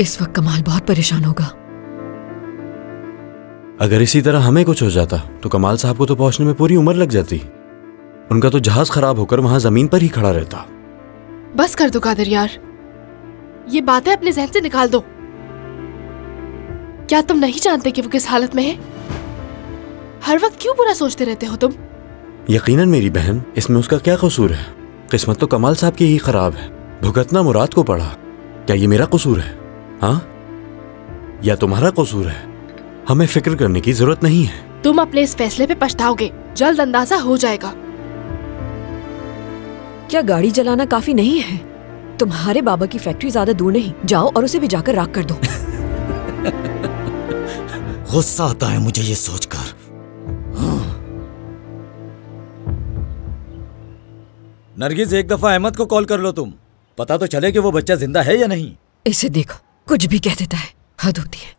इस वक्त कमाल बहुत परेशान होगा। अगर इसी तरह हमें कुछ हो जाता तो कमाल साहब को तो पहुंचने में पूरी उम्र लग जाती। उनका तो जहाज खराब होकर वहां जमीन पर ही खड़ा रहता। बस कर दो कादिर यार, ये बातें अपने जहन से निकाल दो। क्या तुम नहीं जानते कि वो किस हालत में है? हर वक्त क्यों बुरा सोचते रहते हो तुम? यकीनन मेरी बहन, इसमें उसका क्या कसूर है? किस्मत तो कमाल साहब की ही खराब है। भुगतना मुराद को पड़ा। क्या ये मेरा कसूर है? हाँ, या तुम्हारा कसूर है? हमें फिक्र करने की जरूरत नहीं है। तुम अपने इस फैसले पे पछताओगे, जल्द अंदाजा हो जाएगा। क्या गाड़ी चलाना काफी नहीं है? तुम्हारे बाबा की फैक्ट्री ज्यादा दूर नहीं, जाओ और उसे भी जाकर राख कर दो। गुस्सा आता है मुझे ये सोचकर। नरगिस, एक दफा अहमद को कॉल कर लो तुम, पता तो चले कि वो बच्चा जिंदा है या नहीं। इसे देखो, कुछ भी कह देता है, हद होती है।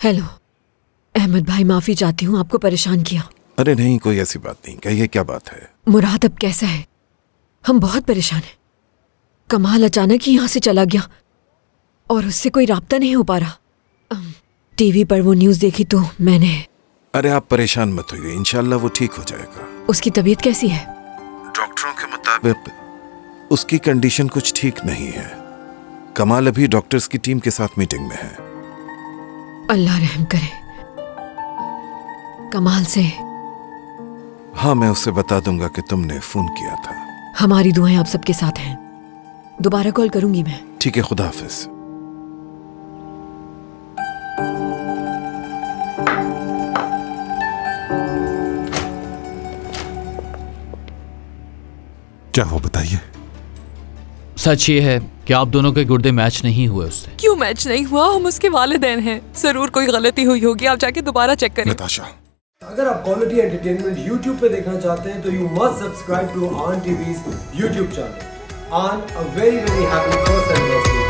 हेलो अहमद भाई, माफी चाहती हूँ आपको परेशान किया। अरे नहीं, कोई ऐसी बात नहीं, कहिए क्या बात है। मुराद अब कैसा है? हम बहुत परेशान हैं। कमाल अचानक ही यहाँ से चला गया और उससे कोई राब्ता नहीं हो पा रहा। टीवी पर वो न्यूज़ देखी तो मैंने। अरे आप परेशान मत होइए, इंशाल्लाह वो ठीक हो जाएगा। उसकी तबीयत कैसी है? डॉक्टरों के मुताबिक उसकी कंडीशन कुछ ठीक नहीं है। कमाल अभी डॉक्टर्स की टीम के साथ मीटिंग में है। अल्लाह रहम करे। कमाल से? हाँ, मैं उसे बता दूंगा कि तुमने फोन किया था। हमारी दुआएं आप सबके साथ हैं। दोबारा कॉल करूंगी मैं। ठीक है, खुदा हाफिज। क्या हो बताइए। सच ये है कि आप दोनों के गुर्दे मैच नहीं हुए उससे। क्यों मैच नहीं हुआ? हम उसके वालिदैन हैं। जरूर कोई गलती हुई होगी, आप जाके दोबारा चेक करें। नताशा, अगर आप क्वालिटी एंटरटेनमेंट YouTube पे देखना चाहते हैं तो यू मस्ट सब्सक्राइब टू आन टीवीज़ YouTube चैनल। आन, a very happy first anniversary.